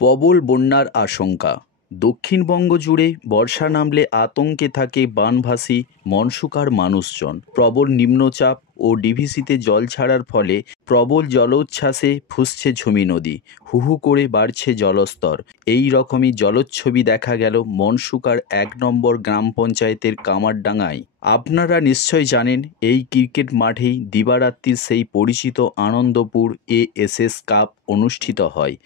প্রবল বন্যার আশঙ্কা। দক্ষিণবঙ্গ জুড়ে বর্ষা নামলে আতঙ্কে থাকে বানভাসী মনসুকার মানুষজন। প্রবল নিম্নচাপ ও ডিভিসিতে জল ছাড়ার ফলে প্রবল জলোচ্ছ্বাসে ফুঁসছে ঝুমি নদী, হু হু করে বাড়ছে জলস্তর। এই রকমই জলোচ্ছবি দেখা গেল মনসুকার ১ নম্বর গ্রাম পঞ্চায়েতের কামারডাঙ্গায়। আপনারা নিশ্চয় জানেন এই ক্রিকেট মাঠেই দিবারাত্রির সেই পরিচিত আনন্দপুর এএসএস কাপ অনুষ্ঠিত হয়।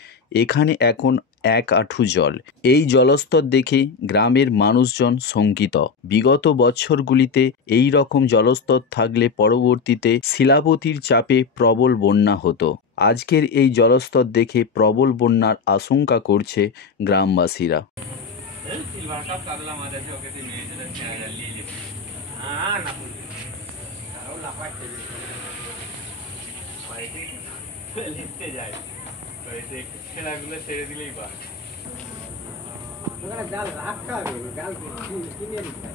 এখানে এখন ১ আঁঠু জল। এই জলস্তর দেখে গ্রামের মানুষজন শঙ্কিত। বিগত বছরগুলিতে এই রকম জলস্তর থাকলে পরবর্তীতে শিলাবতীর চাপে প্রবল বন্যা হতো। আজকের এই জলস্তর দেখে প্রবল বন্যার আশঙ্কা করছে গ্রামবাসীরা। খেলাগুলো ছেড়ে দিলেই বা জাল রাখা হবে জাল কিনে নিতে